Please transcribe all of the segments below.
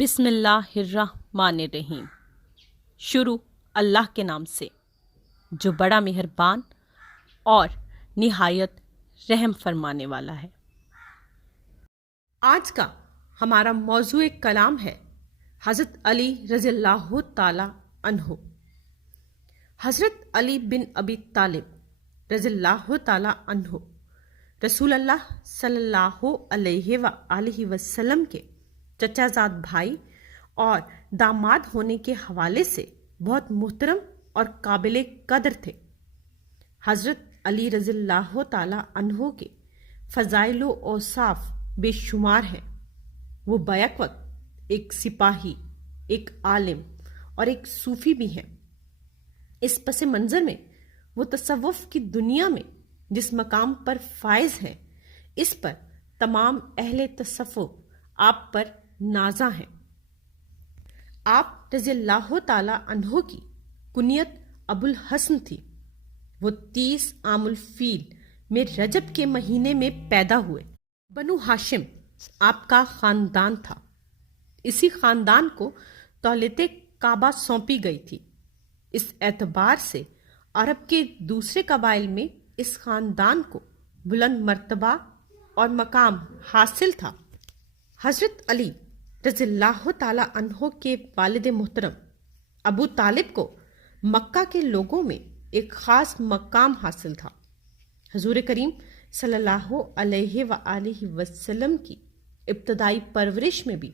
بسم اللہ الرحمن الرحیم۔ شروع اللہ کے نام سے جو بڑا مہربان اور نہایت رحم فرمانے والا ہے۔ آج کا ہمارا موضوع کلام ہے حضرت علی رضی اللہ تعالی عنہ۔ حضرت علی بن ابی طالب رضی اللہ تعالی عنہ رسول اللہ صلی اللہ علیہ وآلہ وسلم کے چچا زاد بھائی اور داماد ہونے کے حوالے سے بہت محترم اور قابل قدر تھے۔ حضرت علی رضی اللہ تعالی عنہ کے فضائل و اوصاف بے شمار ہیں۔ وہ بیک وقت ایک سپاہی، ایک عالم اور ایک صوفی بھی ہیں۔ اس پس منظر میں وہ تصوف کی دنیا میں جس مقام پر فائز ہیں، اس پر تمام اہل تصوف آپ پر نازاں ہیں۔ آپ رضی اللہ تعالی عنہ کی کنیت ابو الحسن تھی۔ وہ 30 عام الفیل میں رجب کے مہینے میں پیدا ہوئے۔ بنو ہاشم آپ کا خاندان تھا۔ اسی خاندان کو دولت کعبہ سونپی گئی تھی۔ اس اعتبار سے عرب کے دوسرے قبائل میں اس خاندان کو بلند مرتبہ اور مقام حاصل تھا۔ حضرت علی رضی اللہ تعالی عنہ کے والد محترم ابو طالب کو مکہ کے لوگوں میں ایک خاص مقام حاصل تھا۔ حضور کریم صلی اللہ علیہ وآلہ وسلم کی ابتدائی پرورش میں بھی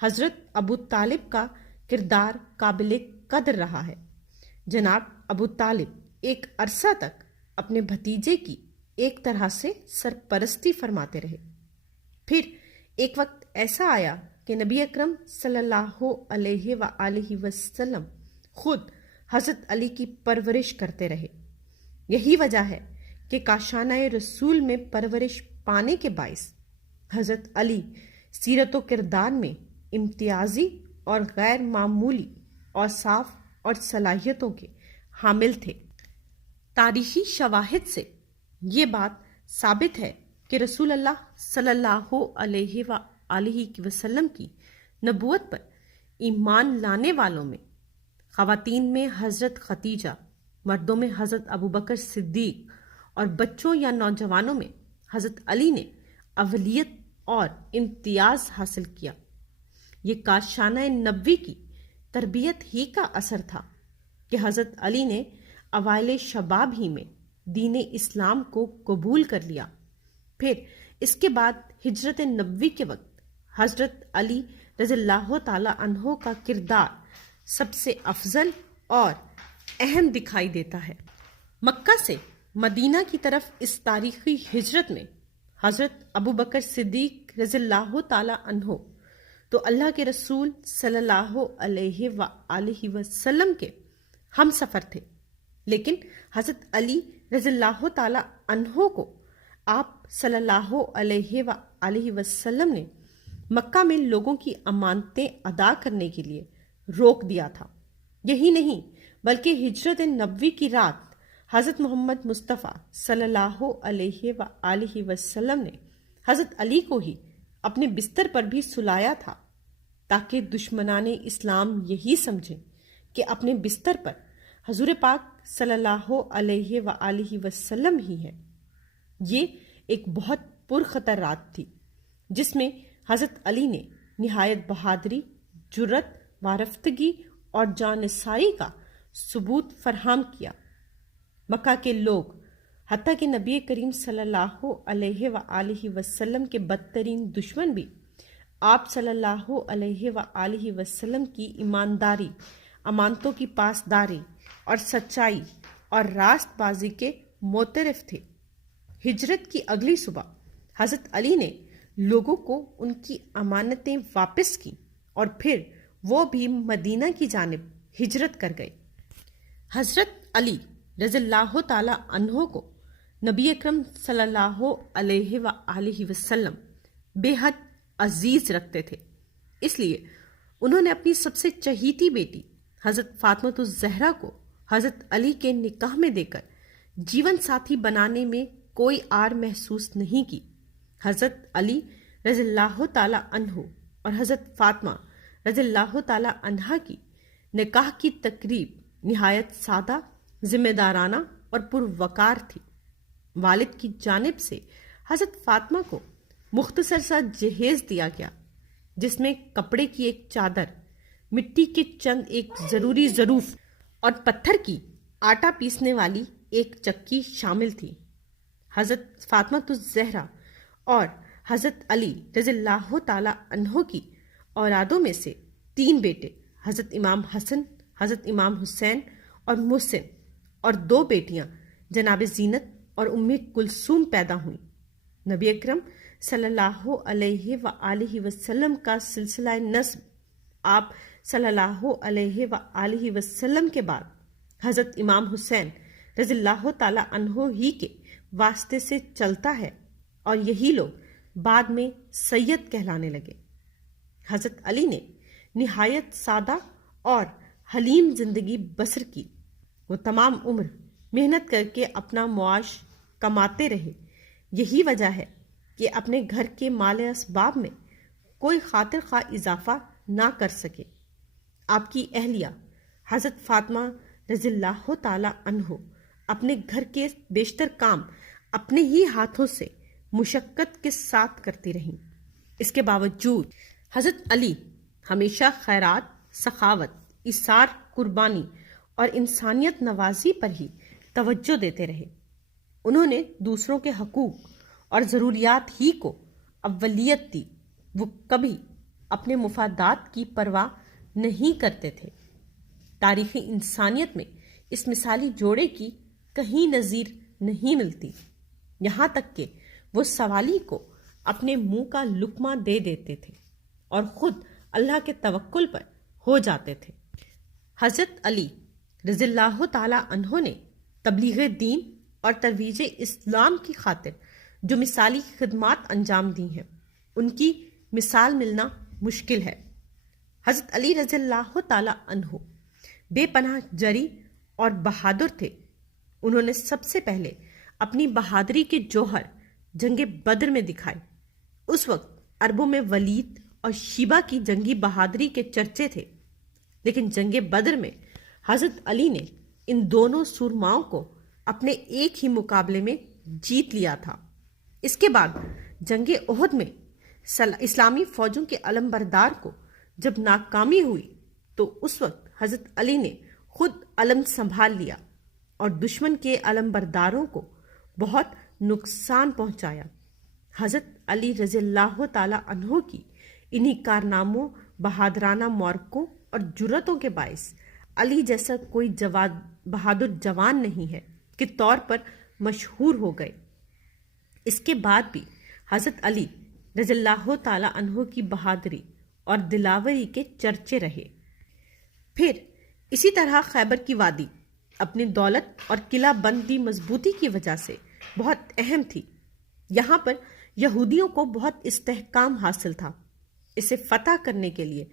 حضرت ابو طالب کا کردار قابل قدر رہا ہے۔ جناب ابو طالب ایک عرصہ تک اپنے بھتیجے کی ایک طرح سے سرپرستی فرماتے رہے۔ پھر ایک وقت ایسا آیا کہ نبی اکرم صلی اللہ علیہ وآلہ وسلم خود حضرت علی کی پرورش کرتے رہے۔ یہی وجہ ہے کہ کاشانہ رسول میں پرورش پانے کے باعث حضرت علی سیرت و کردار میں امتیازی اور غیر معمولی اوصاف اور صلاحیتوں کے حامل تھے۔ تاریخی شواہد سے یہ بات ثابت ہے کہ رسول اللہ صلی اللہ علیہ وآلہ وسلم کی نبوت پر ایمان لانے والوں میں خواتین میں حضرت خدیجہ، مردوں میں حضرت ابوبکر صدیق اور بچوں یا نوجوانوں میں حضرت علی نے اولیت اور امتیاز حاصل کیا۔ یہ کاشانہ نبوی کی تربیت ہی کا اثر تھا کہ حضرت علی نے اوائل شباب ہی میں دین اسلام کو قبول کر لیا۔ پھر اس کے بعد ہجرت نبوی کے وقت حضرت علی رضی اللہ تعالی عنہ کا کردار سب سے افضل اور اہم دکھائی دیتا ہے۔ مکہ سے مدینہ کی طرف اس تاریخی ہجرت میں حضرت ابوبکر صدیق رضی اللہ تعالی عنہ تو اللہ کے رسول صلی اللہ علیہ وآلہ وسلم کے ہم سفر تھے، لیکن حضرت علی رضی اللہ تعالی عنہ کو آپ صلی اللہ علیہ وآلہ وسلم نے مکہ میں لوگوں کی امانتیں ادا کرنے کے لیے روک دیا تھا۔ یہی نہیں بلکہ ہجرت نبوی کی رات حضرت محمد مصطفیٰ صلی اللہ علیہ وآلہ وسلم نے حضرت علی کو ہی اپنے بستر پر بھی سلایا تھا، تاکہ دشمنان اسلام یہی سمجھیں کہ اپنے بستر پر حضور پاک صلی اللہ علیہ وآلہ وسلم ہی ہے۔ یہ ایک بہت پرخطر رات تھی جس میں حضرت علی نے نہایت بہادری، جرت، وارفتگی اور جانثاری کا ثبوت فراہم کیا۔ مکہ کے لوگ حتیٰ کہ نبی کریم صلی اللہ علیہ وآلہ وسلم کے بدترین دشمن بھی آپ صلی اللہ علیہ وآلہ وسلم کی ایمانداری، امانتوں کی پاسداری اور سچائی اور راست بازی کے معترف تھے۔ ہجرت کی اگلی صبح حضرت علی نے لوگوں کو ان کی امانتیں واپس کی اور پھر وہ بھی مدینہ کی جانب ہجرت کر گئے۔ حضرت علی رضی اللہ تعالی عنہ کو نبی اکرم صلی اللہ علیہ وآلہ وسلم بے حد عزیز رکھتے تھے، اس لیے انہوں نے اپنی سب سے چہیتی بیٹی حضرت فاطمہ الزہرا کو حضرت علی کے نکاح میں دے کر جیون ساتھی بنانے میں کوئی آر محسوس نہیں کی۔ حضرت علی رضی اللہ تعالی عنہ اور حضرت فاطمہ رضی اللہ تعالی عنہا کی نکاح کی تقریب نہایت سادہ، ذمہ دارانہ اور پروقار تھی۔ والد کی جانب سے حضرت فاطمہ کو مختصر سا جہیز دیا گیا، جس میں کپڑے کی ایک چادر، مٹی کے چند ایک ضروری ظروف اور پتھر کی آٹا پیسنے والی ایک چکی شامل تھی۔ حضرت فاطمہ الزہرا اور حضرت علی رضی اللہ تعالی عنہ کی اولادوں میں سے 3 بیٹے حضرت امام حسن، حضرت امام حسین اور محسن، اور 2 بیٹیاں جناب زینت اور ام کلثوم پیدا ہوئیں۔ نبی اکرم صلی اللہ علیہ وآلہ وسلم کا سلسلہ نسب آپ صلی اللہ علیہ وآلہ وسلم کے بعد حضرت امام حسین رضی اللہ تعالی عنہ ہی کے واسطے سے چلتا ہے، اور یہی لوگ بعد میں سید کہلانے لگے۔ حضرت علی نے نہایت سادہ اور حلیم زندگی بسر کی۔ وہ تمام عمر محنت کر کے اپنا معاش کماتے رہے۔ یہی وجہ ہے کہ اپنے گھر کے مال اسباب میں کوئی خاطر خواہ اضافہ نہ کر سکے۔ آپ کی اہلیہ حضرت فاطمہ رضی اللہ تعالی عنہ اپنے گھر کے بیشتر کام اپنے ہی ہاتھوں سے مشقت کے ساتھ کرتی رہیں۔ اس کے باوجود حضرت علی ہمیشہ خیرات، سخاوت، ایثار، قربانی اور انسانیت نوازی پر ہی توجہ دیتے رہے۔ انہوں نے دوسروں کے حقوق اور ضروریات ہی کو اولیت دی۔ وہ کبھی اپنے مفادات کی پرواہ نہیں کرتے تھے۔ تاریخ انسانیت میں اس مثالی جوڑے کی کہیں نظیر نہیں ملتی، یہاں تک کہ وہ سوالی کو اپنے منہ کا لقمہ دے دیتے تھے اور خود اللہ کے توکل پر ہو جاتے تھے۔ حضرت علی رضی اللہ تعالی عنہ نے تبلیغ دین اور ترویج اسلام کی خاطر جو مثالی خدمات انجام دی ہیں، ان کی مثال ملنا مشکل ہے۔ حضرت علی رضی اللہ تعالی عنہ بے پناہ جری اور بہادر تھے۔ انہوں نے سب سے پہلے اپنی بہادری کے جوہر جنگ بدر میں دکھائے۔ اس وقت عربوں میں ولید اور شیبہ کی جنگی بہادری کے چرچے تھے، لیکن جنگ بدر میں حضرت علی نے ان دونوں سورماؤں کو اپنے ایک ہی مقابلے میں جیت لیا تھا۔ اس کے بعد جنگ احد میں اسلامی فوجوں کے علمبردار کو جب ناکامی ہوئی تو اس وقت حضرت علی نے خود علم سنبھال لیا اور دشمن کے علمبرداروں کو بہت نقصان پہنچایا۔ حضرت علی رضی اللہ تعالی عنہ کی انہی کارناموں، بہادرانہ معرکوں اور جرأتوں کے باعث علی جیسا کوئی بہادر جوان نہیں ہے کے طور پر مشہور ہو گئے۔ اس کے بعد بھی حضرت علی رضی اللہ تعالی عنہ کی بہادری اور دلاوری کے چرچے رہے۔ پھر اسی طرح خیبر کی وادی اپنی دولت اور قلعہ بندی مضبوطی کی وجہ سے بہت اہم تھی۔ یہاں پر یہودیوں کو بہت استحکام حاصل تھا۔ اسے فتح کرنے کے لیے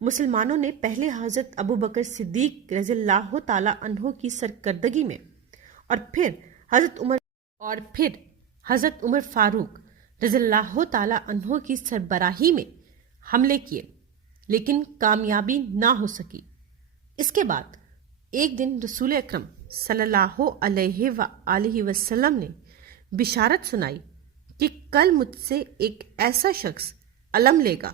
مسلمانوں نے پہلے حضرت ابوبکر صدیق رضی اللہ تعالی عنہ کی سرکردگی میں اور پھر حضرت عمر فاروق رضی اللہ تعالی عنہ کی سربراہی میں حملے کیے، لیکن کامیابی نہ ہو سکی۔ اس کے بعد ایک دن رسول اکرم صلی اللہ علیہ وآلہ وسلم نے بشارت سنائی کہ کل مجھ سے ایک ایسا شخص علم لے گا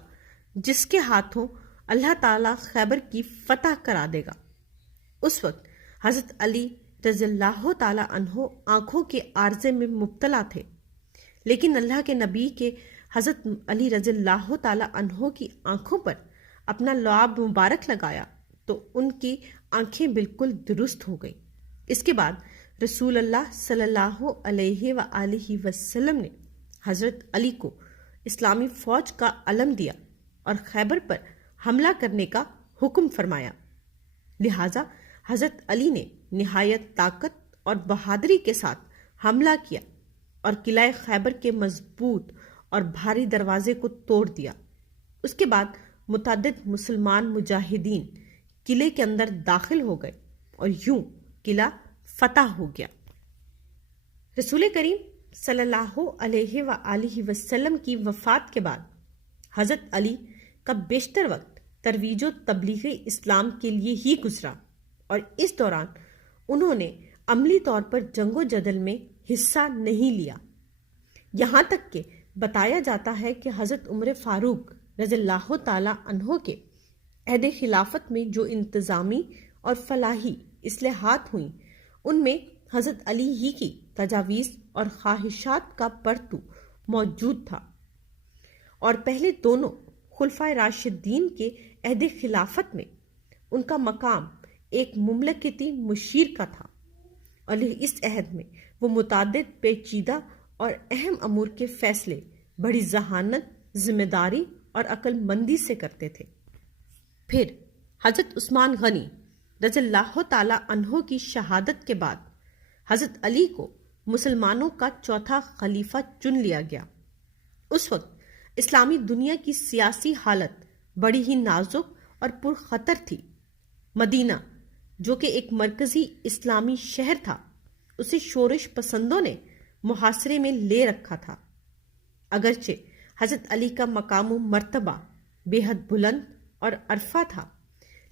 جس کے ہاتھوں اللہ تعالیٰ خیبر کی فتح کرا دے گا۔ اس وقت حضرت علی رضی اللہ تعالی عنہ آنکھوں کے عارضے میں مبتلا تھے، لیکن اللہ کے نبی کے حضرت علی رضی اللہ تعالی عنہ کی آنکھوں پر اپنا لعاب مبارک لگایا تو ان کی آنکھیں بالکل درست ہو گئی۔ اس کے بعد رسول اللہ صلی اللہ علیہ وآلہ وسلم نے حضرت علی کو اسلامی فوج کا علم دیا اور خیبر پر حملہ کرنے کا حکم فرمایا۔ لہٰذا حضرت علی نے نہایت طاقت اور بہادری کے ساتھ حملہ کیا اور قلعہ خیبر کے مضبوط اور بھاری دروازے کو توڑ دیا۔ اس کے بعد متعدد مسلمان مجاہدین قلعے کے اندر داخل ہو گئے اور یوں قلعہ فتح ہو گیا۔ رسول کریم صلی اللہ علیہ وآلہ وسلم کی وفات کے بعد حضرت علی کا بیشتر وقت ترویج و تبلیغ اسلام کے لیے ہی گزرا اور اس دوران انہوں نے عملی طور پر جنگ و جدل میں حصہ نہیں لیا۔ یہاں تک کہ بتایا جاتا ہے کہ حضرت عمر فاروق رضی اللہ تعالی عنہ کے عہد خلافت میں جو انتظامی اور فلاحی اصلاحات ہوئیں ان میں حضرت علی ہی کی تجاویز اور خواہشات کا پرتو موجود تھا، اور پہلے دونوں خلفائے راشدین کے عہد خلافت میں ان کا مقام ایک مملکتی مشیر کا تھا، اور اس عہد میں وہ متعدد پیچیدہ اور اہم امور کے فیصلے بڑی ذہانت، ذمہ داری اور عقل مندی سے کرتے تھے۔ پھر حضرت عثمان غنی رضی اللہ تعالی عنہ کی شہادت کے بعد حضرت علی کو مسلمانوں کا چوتھا خلیفہ چن لیا گیا۔ اس وقت اسلامی دنیا کی سیاسی حالت بڑی ہی نازک اور پرخطر تھی۔ مدینہ جو کہ ایک مرکزی اسلامی شہر تھا، اسے شورش پسندوں نے محاصرے میں لے رکھا تھا۔ اگرچہ حضرت علی کا مقام و مرتبہ بے حد بلند اور عرفہ تھا،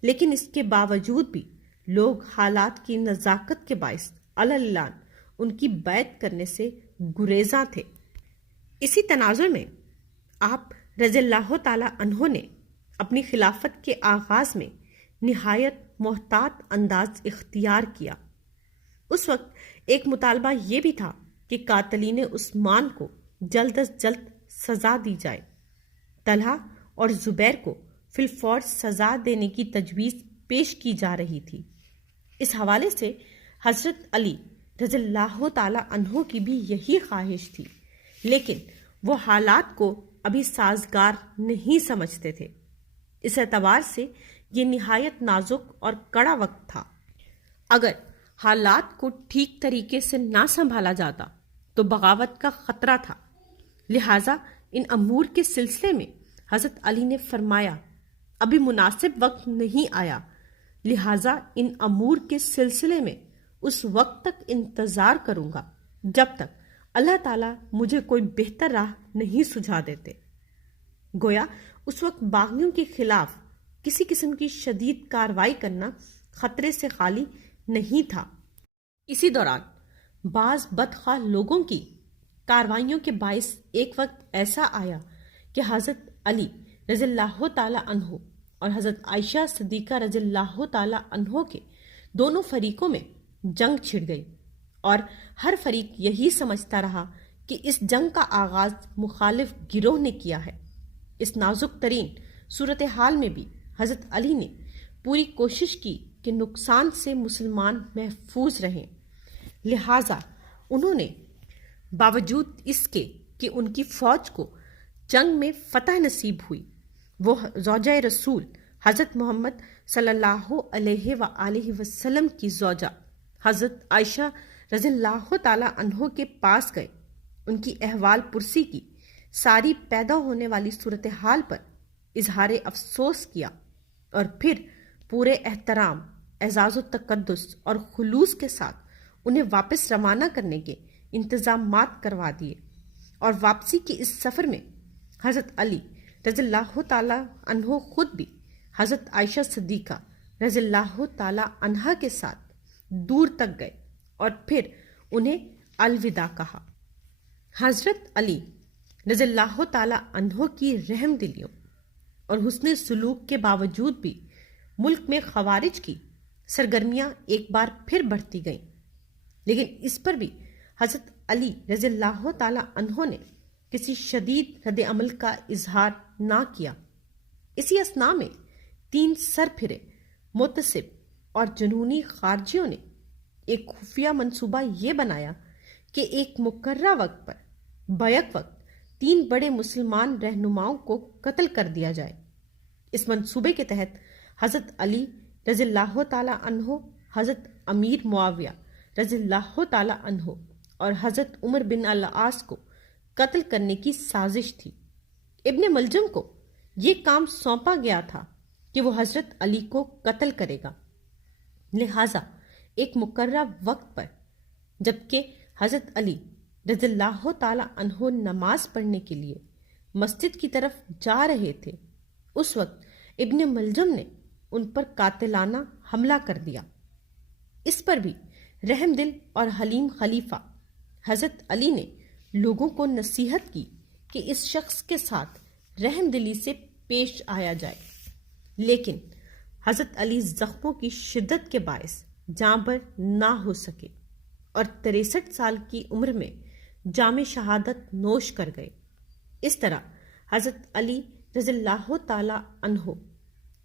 لیکن اس کے باوجود بھی لوگ حالات کی نزاکت کے باعث علن ان کی بیعت کرنے سے گریزاں تھے۔ اسی تناظر میں آپ رضی اللہ تعالی عنہ نے اپنی خلافت کے آغاز میں نہایت محتاط انداز اختیار کیا۔ اس وقت ایک مطالبہ یہ بھی تھا کہ قاتلین عثمان کو جلد از جلد سزا دی جائے۔ طلحہ اور زبیر کو فی الفور سزا دینے کی تجویز پیش کی جا رہی تھی۔ اس حوالے سے حضرت علی رضی اللہ تعالی عنہ کی بھی یہی خواہش تھی، لیکن وہ حالات کو ابھی سازگار نہیں سمجھتے تھے۔ اس اعتبار سے یہ نہایت نازک اور کڑا وقت تھا۔ اگر حالات کو ٹھیک طریقے سے نہ سنبھالا جاتا تو بغاوت کا خطرہ تھا، لہٰذا ان امور کے سلسلے میں حضرت علی نے فرمایا ابھی مناسب وقت نہیں آیا، لہٰذا ان امور کے سلسلے میں اس وقت تک انتظار کروں گا جب تک اللہ تعالیٰ مجھے کوئی بہتر راہ نہیں سجھا دیتے۔ گویا اس وقت باغیوں کے خلاف کسی قسم کی شدید کارروائی کرنا خطرے سے خالی نہیں تھا۔ اسی دوران بعض بدخواہ لوگوں کی کارروائیوں کے باعث ایک وقت ایسا آیا کہ حضرت علی رضی اللہ تعالی عنہ اور حضرت عائشہ صدیقہ رضی اللہ تعالی عنہ کے دونوں فریقوں میں جنگ چھڑ گئی، اور ہر فریق یہی سمجھتا رہا کہ اس جنگ کا آغاز مخالف گروہ نے کیا ہے۔ اس نازک ترین صورتحال میں بھی حضرت علی نے پوری کوشش کی کہ نقصان سے مسلمان محفوظ رہیں، لہٰذا انہوں نے باوجود اس کے کہ ان کی فوج کو جنگ میں فتح نصیب ہوئی، وہ زوجہ رسول حضرت محمد صلی اللہ علیہ وآلہ وسلم کی زوجہ حضرت عائشہ رضی اللہ تعالی عنہ کے پاس گئے، ان کی احوال پرسی کی، ساری پیدا ہونے والی صورتحال پر اظہار افسوس کیا، اور پھر پورے احترام، اعزاز و تقدس اور خلوص کے ساتھ انہیں واپس روانہ کرنے کے انتظامات کروا دیے۔ اور واپسی کے اس سفر میں حضرت علی رضی اللہ تعالی عنہ خود بھی حضرت عائشہ صدیقہ رضی اللہ تعالی عنہا کے ساتھ دور تک گئے اور پھر انہیں الوداع کہا۔ حضرت علی رضی اللہ تعالی عنہ کی رحم دلیوں اور حسن سلوک کے باوجود بھی ملک میں خوارج کی سرگرمیاں ایک بار پھر بڑھتی گئیں، لیکن اس پر بھی حضرت علی رضی اللہ تعالی عنہ نے کسی شدید رد عمل کا اظہار نہ کیا۔ اسی اثناء میں 3 سر پھرے متصب اور جنونی خارجیوں نے ایک خفیہ منصوبہ یہ بنایا کہ ایک مقررہ وقت پر بیک وقت 3 بڑے مسلمان رہنماؤں کو قتل کر دیا جائے۔ اس منصوبے کے تحت حضرت علی رضی اللہ تعالی عنہ، حضرت امیر معاویہ رضی اللہ تعالی عنہ اور حضرت عمر بن العاص کو قتل کرنے کی سازش تھی۔ ابن ملجم کو یہ کام سونپا گیا تھا کہ وہ حضرت علی کو قتل کرے گا، لہٰذا ایک مقررہ وقت پر جبکہ حضرت علی رضی اللہ تعالی عنہ نماز پڑھنے کے لیے مسجد کی طرف جا رہے تھے، اس وقت ابن ملجم نے ان پر قاتلانہ حملہ کر دیا۔ اس پر بھی رحم دل اور حلیم خلیفہ حضرت علی نے لوگوں کو نصیحت کی کہ اس شخص کے ساتھ رحم دلی سے پیش آیا جائے، لیکن حضرت علی زخموں کی شدت کے باعث جاں بر نہ ہو سکے اور 63 سال کی عمر میں جام شہادت نوش کر گئے۔ اس طرح حضرت علی رضی اللہ تعالی عنہ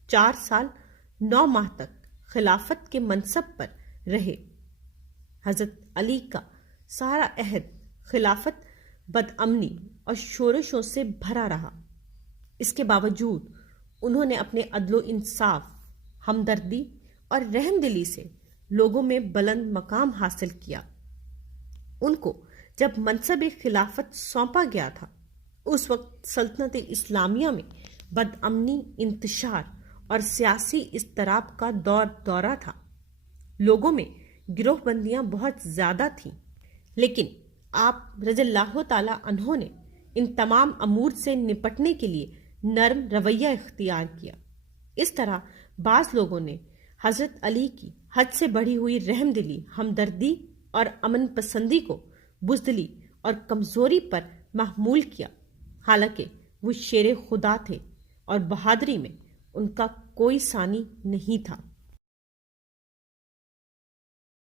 4 سال 9 ماہ تک خلافت کے منصب پر رہے۔ حضرت علی کا سارا عہد خلافت بدامنی اور شورشوں سے بھرا رہا۔ اس کے باوجود انہوں نے اپنے عدل و انصاف، ہمدردی اور رحم دلی سے لوگوں میں بلند مقام حاصل کیا۔ ان کو جب منصب خلافت سونپا گیا تھا، اس وقت سلطنت اسلامیہ میں بدامنی، انتشار اور سیاسی اضطراب کا دورہ تھا۔ لوگوں میں گروہ بندیاں بہت زیادہ تھیں، لیکن آپ رضی اللہ تعالی عنہ نے ان تمام امور سے نپٹنے کے لیے نرم رویہ اختیار کیا۔ اس طرح بعض لوگوں نے حضرت علی کی حد سے بڑھی ہوئی رحم دلی، ہمدردی اور امن پسندی کو بزدلی اور کمزوری پر محمول کیا، حالانکہ وہ شیر خدا تھے اور بہادری میں ان کا کوئی ثانی نہیں تھا۔